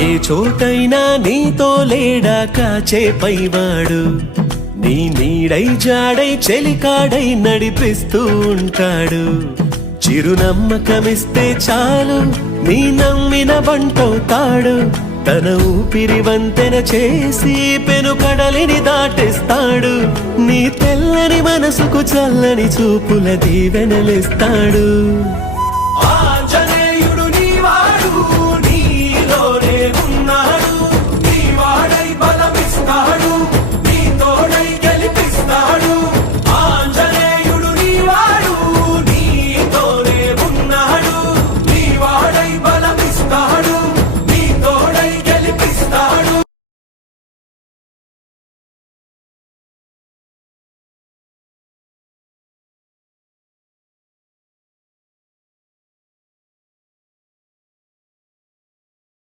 ఏ చోటైనా నీతో లేడా కాచే పైవాడు, నీ నీడై జాడై చెలికాడై నడిపిస్తూ ఉంటాడు. చిరునమ్మకమిస్తే చాలు నీ నమ్మిన బంటవుతాడు, తన ఊపిరి వంతెన చేసి పెను కడలిని దాటిస్తాడు. నీ తెల్లని మనసుకు చల్లని చూపుల దీవెనలిస్తాడు.